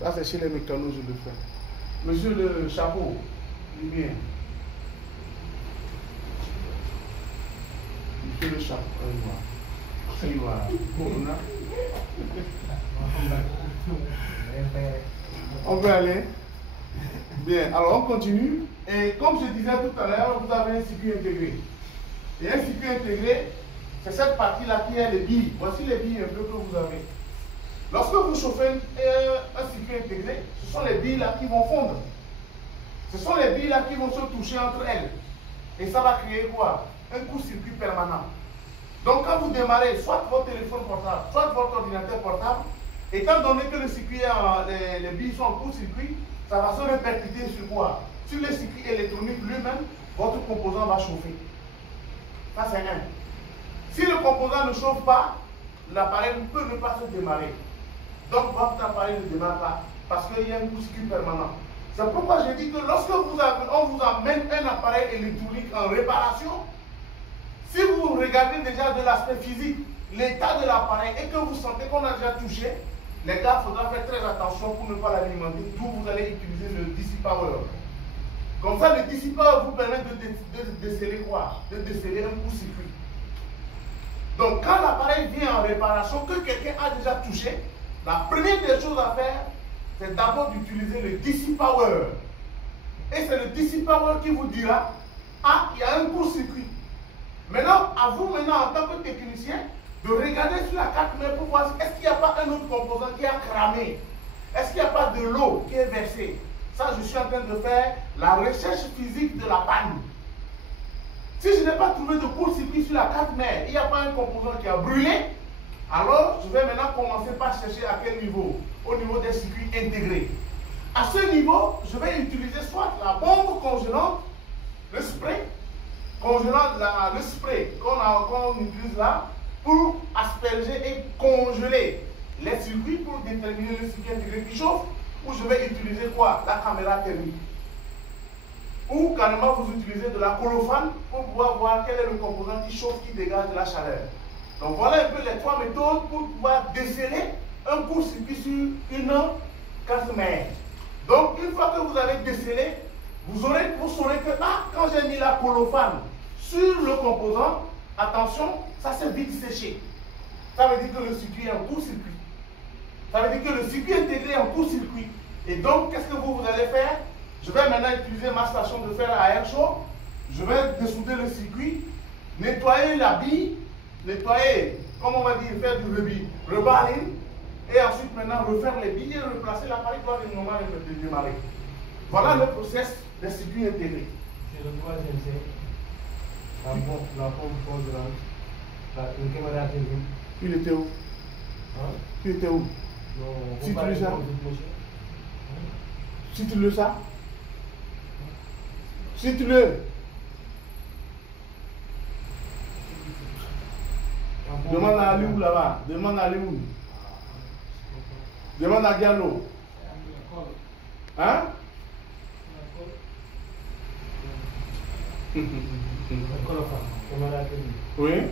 Ça, c'est chez les mécanos, je le fais. Monsieur le chapeau, lumière. Monsieur le chapeau, on peut aller. Bien, alors on continue. Et comme je disais tout à l'heure, vous avez un circuit intégré. Et un circuit intégré, c'est cette partie-là qui est les billes. Voici les billes un peu que vous avez. Lorsque vous chauffez un circuit intégré, ce sont les billes là qui vont fondre. Ce sont les billes là qui vont se toucher entre elles. Et ça va créer quoi? Un court-circuit permanent. Donc quand vous démarrez soit votre téléphone portable, soit votre ordinateur portable, étant donné que le circuit, les billes sont en court-circuit, ça va se répercuter sur quoi? Sur le circuit électronique lui-même, votre composant va chauffer. Ça c'est un. Si le composant ne chauffe pas, l'appareil ne peut ne pas se démarrer. Donc votre appareil ne démarre pas parce qu'il y a un court-circuit permanent. C'est pourquoi je dis que lorsque on vous amène un appareil électronique en réparation, si vous regardez déjà de l'aspect physique l'état de l'appareil et que vous sentez qu'on a déjà touché, les gars, il faudra faire très attention pour ne pas l'alimenter, d'où vous allez utiliser le DC Power. Comme ça, le DC Power vous permet de déceler quoi? De déceler un court-circuit. Donc, quand l'appareil vient en réparation, que quelqu'un a déjà touché, la première des choses à faire, c'est d'abord d'utiliser le DC Power. Et c'est le DC Power qui vous dira, ah, il y a un court-circuit. Maintenant, à vous, en tant que technicien, de regarder sur la carte mère pour voir est-ce qu'il n'y a pas un autre composant qui a cramé. Est-ce qu'il n'y a pas de l'eau qui est versée. Ça, je suis en train de faire la recherche physique de la panne. Si je n'ai pas trouvé de court-circuit sur la carte mère, il n'y a pas un composant qui a brûlé, alors je vais maintenant commencer par chercher à quel niveau? Au niveau des circuits intégrés. À ce niveau, je vais utiliser soit la bombe congelante, le spray, le spray qu'on utilise là, pour asperger et congeler les circuits pour déterminer le circuit intégré qui chauffe, ou je vais utiliser quoi? La caméra thermique. Ou carrément vous utilisez de la colophane pour pouvoir voir quel est le composant qui chauffe, qui dégage de la chaleur. Donc voilà un peu les trois méthodes pour pouvoir déceler un court-circuit sur une carte mère. Donc une fois que vous avez décelé, vous saurez que quand j'ai mis la colophane sur le composant, attention, ça s'est vite séché. Ça veut dire que le circuit est en court-circuit. Ça veut dire que le circuit intégré est en court-circuit. Et donc, qu'est-ce que vous allez faire? Je vais maintenant utiliser ma station de fer à air chaud. Je vais dessouder le circuit, nettoyer la bille, nettoyer, comme on va dire, faire du reballing. Et ensuite, maintenant, refaire les billes et replacer l'appareil pour normalement démarrer. Voilà le process des circuits intégrés. C'est le troisième, c'est la pompe congelante, le caméra thermique. Il était où? Hein? Il était où? Non, si tu le sais. Si tu le sais. Si tu le. Demande à Aliou là-bas. Demande à Aliou. Demande à Diallo. Hein? Oui.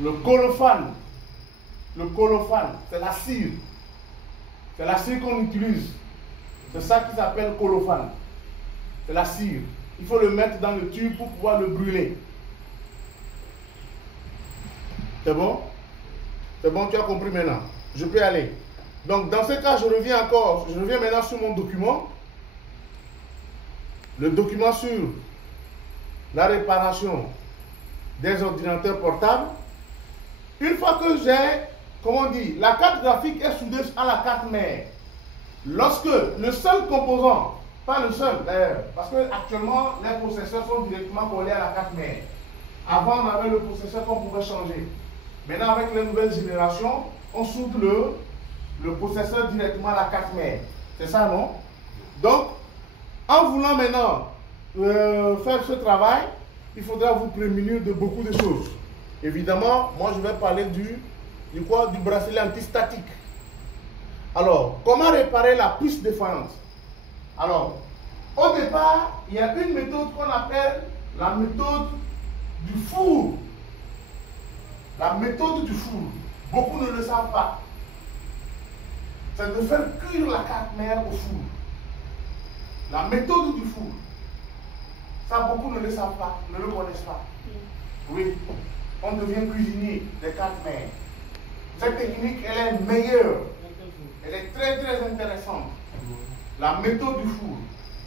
Le colophane. Le colophane, c'est la cire. C'est la cire qu'on utilise. C'est ça qui s'appelle colophane. C'est la cire. Il faut le mettre dans le tube pour pouvoir le brûler. C'est bon? C'est bon, tu as compris maintenant. Je peux aller. Donc, dans ce cas, je reviens maintenant sur mon document. Le document sur la réparation des ordinateurs portables. Une fois que j'ai, comment on dit, la carte graphique est soudée à la carte mère. Lorsque le seul composant, pas le seul d'ailleurs, parce que actuellement les processeurs sont directement collés à la carte mère. Avant, on avait le processeur qu'on pouvait changer. Maintenant, avec les nouvelles générations, on soude le processeur directement à la carte mère. C'est ça, non? Donc, en voulant maintenant faire ce travail, il faudra vous prémunir de beaucoup de choses. Évidemment, moi je vais parler du bracelet antistatique. Alors, comment réparer la puce défaillante? Alors, au départ, il y a une méthode qu'on appelle la méthode du four. La méthode du four. Beaucoup ne le savent pas. c'est de faire cuire la carte mère au four. La méthode du four. Ça, beaucoup ne le savent pas, ne le connaissent pas. Oui, on devient cuisinier des cartes mères. Cette technique, elle est meilleure. Elle est très très intéressante. La méthode du four.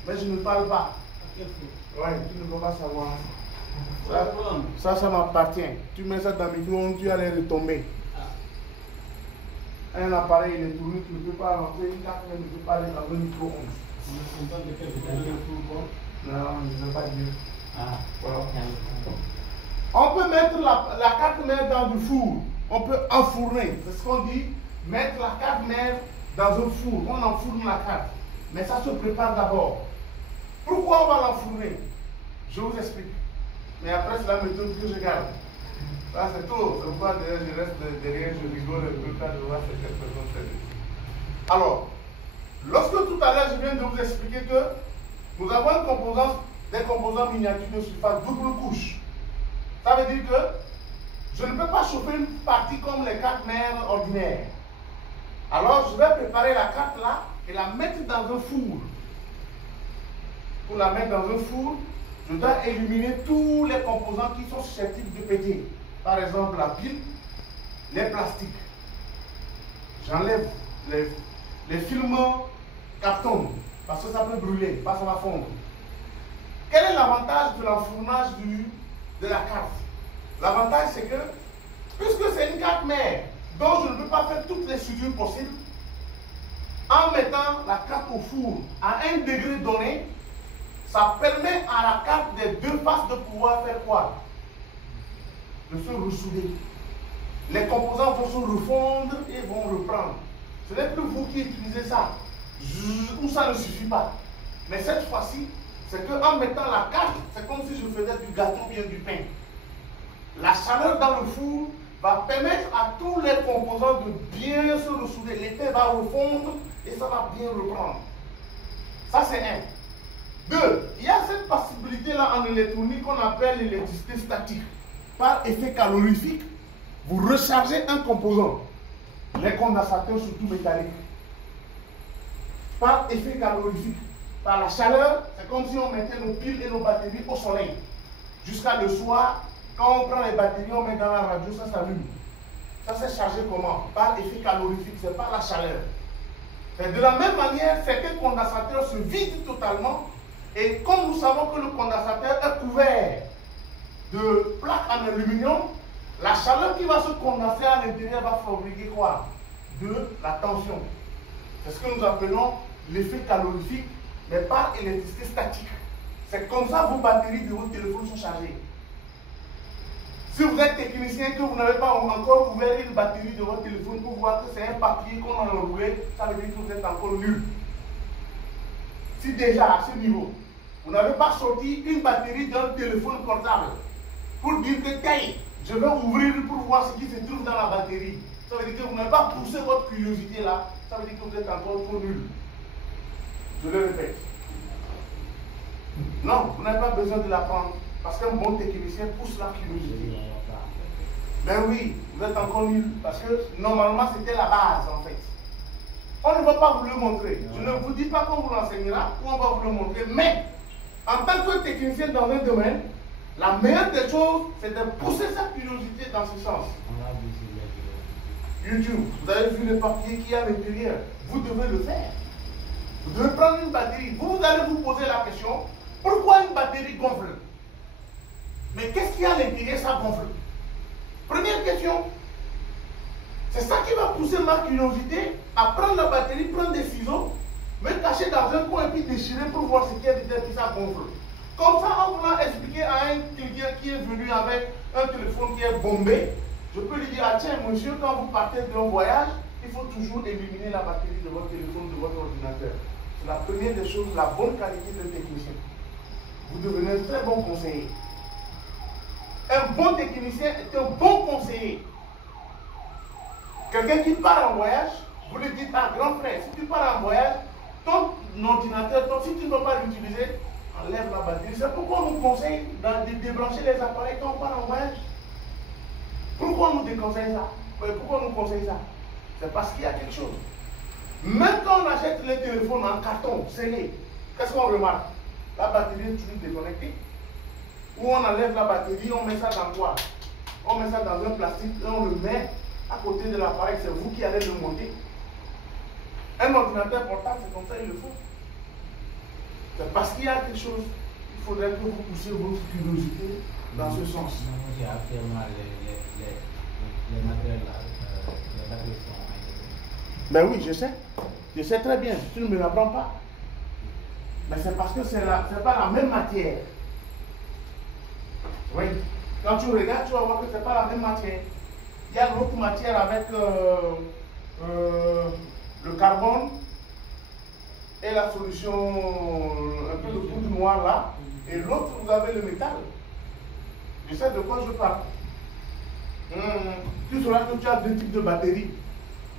Mais je ne parle pas. Ouais, tu ne peux pas savoir. Ça m'appartient. Tu mets ça dans le micro-ondes, tu allais retomber. Un appareil électronique ne peut pas rentrer, une carte ne peut pas aller dans un micro-ondes. Non, je ne veux pas dire. Voilà. On peut mettre la carte mère dans du four. On peut enfourner. C'est ce qu'on dit. Mettre la carte mère dans un four. On enfourne la carte. Mais ça se prépare d'abord. Pourquoi on va l'enfourner? Je vous explique. Mais après, c'est la méthode que je garde. Ça, c'est tout. C'est pourquoi je reste derrière, je rigole un peu quand je vois cette personne faire. Alors, lorsque tout à l'heure, je viens de vous expliquer que nous avons des composants miniatures de surface double couche. Ça veut dire que je ne peux pas chauffer une partie comme les cartes mères ordinaires. Alors, je vais préparer la carte là et la mettre dans un four. Pour la mettre dans un four, je dois éliminer tous les composants qui sont susceptibles de péter. Par exemple, la pile, les plastiques. J'enlève les films carton parce que ça peut brûler, parce que ça va fondre. Quel est l'avantage de l'enfournage de la carte? L'avantage, c'est que, puisque c'est une carte mère dont je ne peux pas faire toutes les soudures possibles, en mettant la carte au four à un degré donné, ça permet à la carte des deux faces de pouvoir faire quoi? De se ressouder. Les composants vont se refondre et vont reprendre. Ce n'est plus vous qui utilisez ça, ou ça ne suffit pas. Mais cette fois-ci, c'est qu'en mettant la carte, c'est comme si je faisais du gâteau ou bien du pain. La chaleur dans le four va permettre à tous les composants de bien se ressouder. L'étain va refondre et ça va bien reprendre. Ça, c'est un. Deux, il y a cette possibilité-là en électronique qu'on appelle l'électricité statique. Par effet calorifique, vous rechargez un composant, les condensateurs surtout métalliques. Par effet calorifique, par la chaleur, c'est comme si on mettait nos piles et nos batteries au soleil. Jusqu'à le soir, quand on prend les batteries, on met dans la radio, ça s'allume. Ça s'est chargé comment? Par effet calorifique, c'est pas la chaleur. Et de la même manière, certains condensateurs se vident totalement. Et comme nous savons que le condensateur est couvert de plaques en aluminium, la chaleur qui va se condenser à l'intérieur va fabriquer quoi? De la tension. C'est ce que nous appelons l'effet calorifique, mais par électricité statique. C'est comme ça que vos batteries de votre téléphone sont chargées. Si vous êtes technicien que vous n'avez pas encore ouvert une batterie de votre téléphone pour voir que c'est un papier qu'on a enroulé, ça veut dire que vous êtes encore nul. Si déjà à ce niveau, vous n'avez pas sorti une batterie d'un téléphone portable pour dire que je vais ouvrir pour voir ce qui se trouve dans la batterie. Ça veut dire que vous n'avez pas poussé votre curiosité là. Ça veut dire que vous êtes encore trop nul. Je le répète. Non, vous n'avez pas besoin de l'apprendre. Parce qu'un bon technicien pousse la curiosité. Ben oui, vous êtes encore nul. Parce que normalement c'était la base en fait. On ne va pas vous le montrer. Je ne vous dis pas qu'on vous l'enseignera ou on va vous le montrer. Mais en tant que technicien dans un domaine, la meilleure des choses, c'est de pousser sa curiosité dans ce sens. YouTube, vous avez vu le papier qu'il y a à l'intérieur. Vous devez le faire. Vous devez prendre une batterie. Vous allez vous poser la question, pourquoi une batterie gonfle? Mais qu'est-ce qu'il y a à l'intérieur, ça gonfle? Première question. C'est ça qui va pousser ma curiosité à prendre la batterie, prendre des ciseaux, me cacher dans un coin et puis déchirer pour voir ce qu'il y a dedans et ça gonfle. Comme ça, en voulant expliquer à un quelqu'un qui est venu avec un téléphone qui est bombé, je peux lui dire, ah tiens monsieur, quand vous partez d'un voyage, il faut toujours éliminer la batterie de votre téléphone, de votre ordinateur. C'est la première des choses, la bonne qualité de technicien. Vous devenez un très bon conseiller. Un bon technicien est un bon conseiller. Quelqu'un qui part en voyage, vous lui dites, ah grand frère, si tu pars en voyage, ton ordinateur, si tu ne peux pas l'utiliser, enlève la batterie. C'est pourquoi on nous conseille de débrancher les appareils quand on part en voyage. Pourquoi on nous déconseille ça? Pourquoi on nous conseille ça? C'est parce qu'il y a quelque chose. Même quand on achète les téléphones en carton, scellé, qu'est-ce qu'on remarque? La batterie est toujours déconnectée. Ou on enlève la batterie, on met ça dans quoi? On met ça dans un plastique et on le met à côté de l'appareil. C'est vous qui allez le monter. Un ordinateur portable, c'est comme ça, il le faut. C'est parce qu'il y a quelque chose. Il faudrait que vous poussiez votre curiosité dans ce sens. J'ai actuellement les matériels là, les batteries sont. Ben oui, je sais. Je sais très bien. Tu ne me l'apprends pas. Mais c'est parce que c'est pas la même matière. Oui. Quand tu regardes, tu vas voir que ce n'est pas la même matière. Il y a l'autre matière avec le carbone et la solution, un peu de poudre noire là. Et l'autre, vous avez le métal. Je sais de quoi je parle. Tu sauras que tu as deux types de batteries.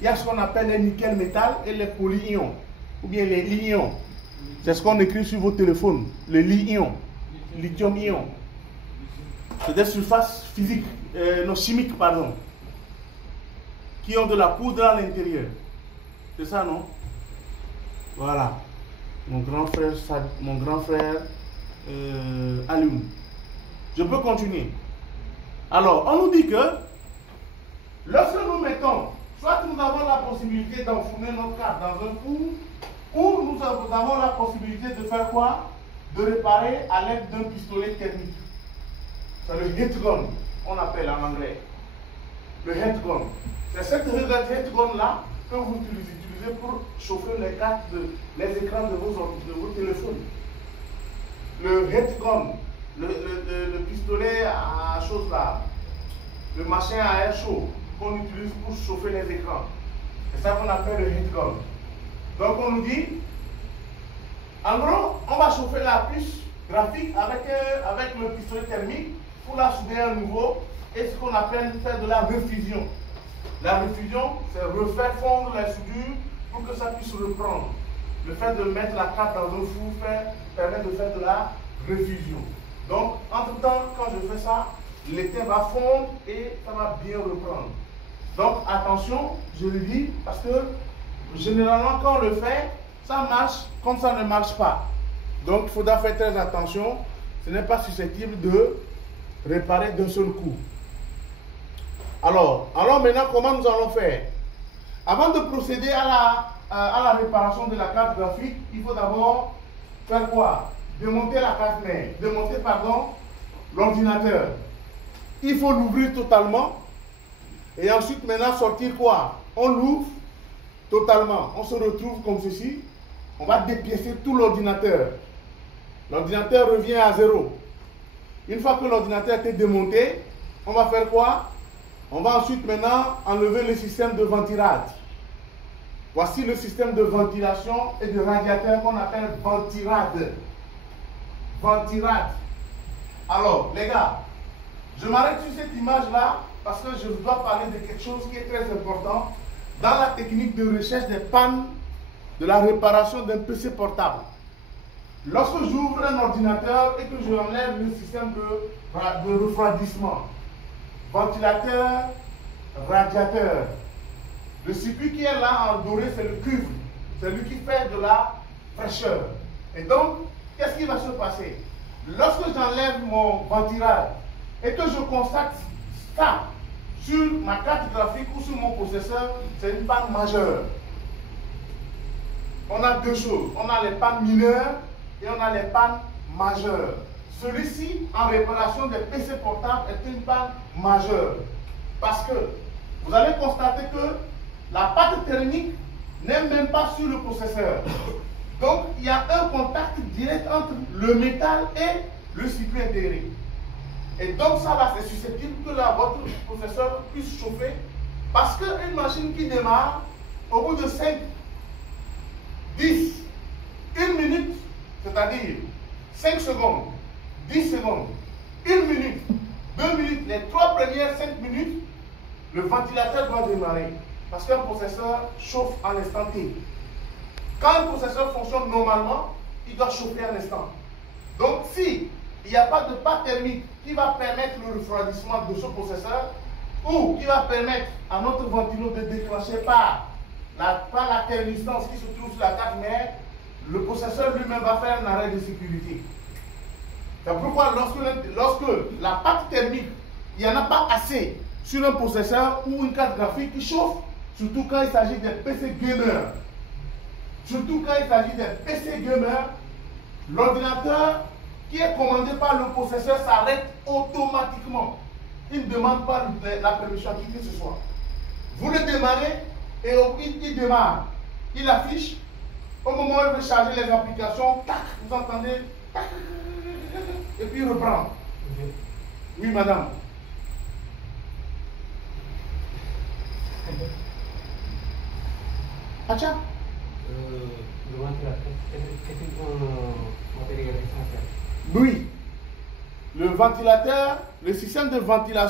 Il y a ce qu'on appelle les nickel métal et les polyions. Ou bien les li-ions. C'est ce qu'on écrit sur vos téléphones. Le li-ion. Lithium-ion. C'est des surfaces physiques, non chimiques, pardon, qui ont de la poudre à l'intérieur. C'est ça, non? Voilà. Mon grand frère allume. Je peux continuer. Alors, on nous dit que lorsque nous mettons, soit nous avons la possibilité d'enfourner notre carte dans un four, ou nous avons la possibilité de faire quoi? De réparer à l'aide d'un pistolet thermique. C'est le heat gun, on appelle en anglais. Le heat gun. C'est cette heat gun là que vous utilisez pour chauffer les cartes, les écrans de vos téléphones. Le heat gun, le pistolet à chose là, le machin à air chaud qu'on utilise pour chauffer les écrans. C'est ça qu'on appelle le heat gun. Donc on nous dit, en gros, on va chauffer la puce graphique avec le pistolet thermique pour la souder à nouveau et ce qu'on appelle faire de la refusion. La refusion, c'est refaire fondre la soudure pour que ça puisse reprendre. Le fait de mettre la carte dans un four permet de faire de la refusion. Donc, entre-temps, quand je fais ça, l'étain va fondre et ça va bien reprendre. Donc, attention, je le dis, parce que généralement, quand on le fait, ça marche comme ça ne marche pas. Donc, il faudra faire très attention. Ce n'est pas susceptible de réparer d'un seul coup. Alors maintenant, comment nous allons faire? Avant de procéder à la réparation de la carte graphique, il faut d'abord faire quoi? Démonter la carte mère. Démonter, pardon, l'ordinateur. Il faut l'ouvrir totalement. Et ensuite, maintenant, sortir quoi? On l'ouvre totalement. On se retrouve comme ceci. On va dépiécer tout l'ordinateur. L'ordinateur revient à zéro. Une fois que l'ordinateur a été démonté, on va faire quoi? On va ensuite maintenant enlever le système de ventilation. Voici le système de ventilation et de radiateur qu'on appelle ventirad. Ventirad. Alors, les gars, je m'arrête sur cette image-là parce que je dois parler de quelque chose qui est très important dans la technique de recherche des pannes de la réparation d'un PC portable. Lorsque j'ouvre un ordinateur et que je enlève le système de refroidissement, ventilateur, radiateur, le circuit qui est là en doré, c'est le cuivre. C'est lui qui fait de la fraîcheur. Et donc, qu'est-ce qui va se passer? Lorsque j'enlève mon ventilateur et que je constate ça sur ma carte graphique ou sur mon processeur, c'est une panne majeure. On a deux choses. On a les pannes mineures et on a les pannes majeures. Celui-ci, en réparation des PC portables, est une panne majeure. Parce que vous allez constater que la pâte thermique n'est même pas sur le processeur. Donc, il y a un contact direct entre le métal et le circuit intégré. Et donc, ça là, c'est susceptible que votre processeur puisse chauffer. Parce qu'une machine qui démarre, au bout de 5, 10, 1 minute, c'est-à-dire 5 secondes, 10 secondes, 1 minute, 2 minutes, les 3 premières 5 minutes, le ventilateur doit démarrer. Parce qu'un processeur chauffe en instant T. Quand un processeur fonctionne normalement, il doit chauffer en instant. Donc, si il n'y a pas de pâte thermique qui va permettre le refroidissement de ce processeur, ou qui va permettre à notre ventilo de déclencher par pas la thermistance qui se trouve sur la carte mère, le processeur lui-même va faire un arrêt de sécurité. C'est pourquoi lorsque la pâte thermique, il n'y en a pas assez sur un processeur ou une carte graphique qui chauffe, surtout quand il s'agit des PC gamers. Surtout quand il s'agit des PC gamers, l'ordinateur qui est commandé par le processeur s'arrête automatiquement. Il ne demande pas la permission à qui que ce soit. Vous le démarrez et il démarre. Il affiche. Au moment où il veut charger les applications, tac, vous entendez, tac, et puis il reprend. Oui, madame. Acha? Le ventilateur, c'est un matériel essentiel. Oui. Le ventilateur, le système de ventilation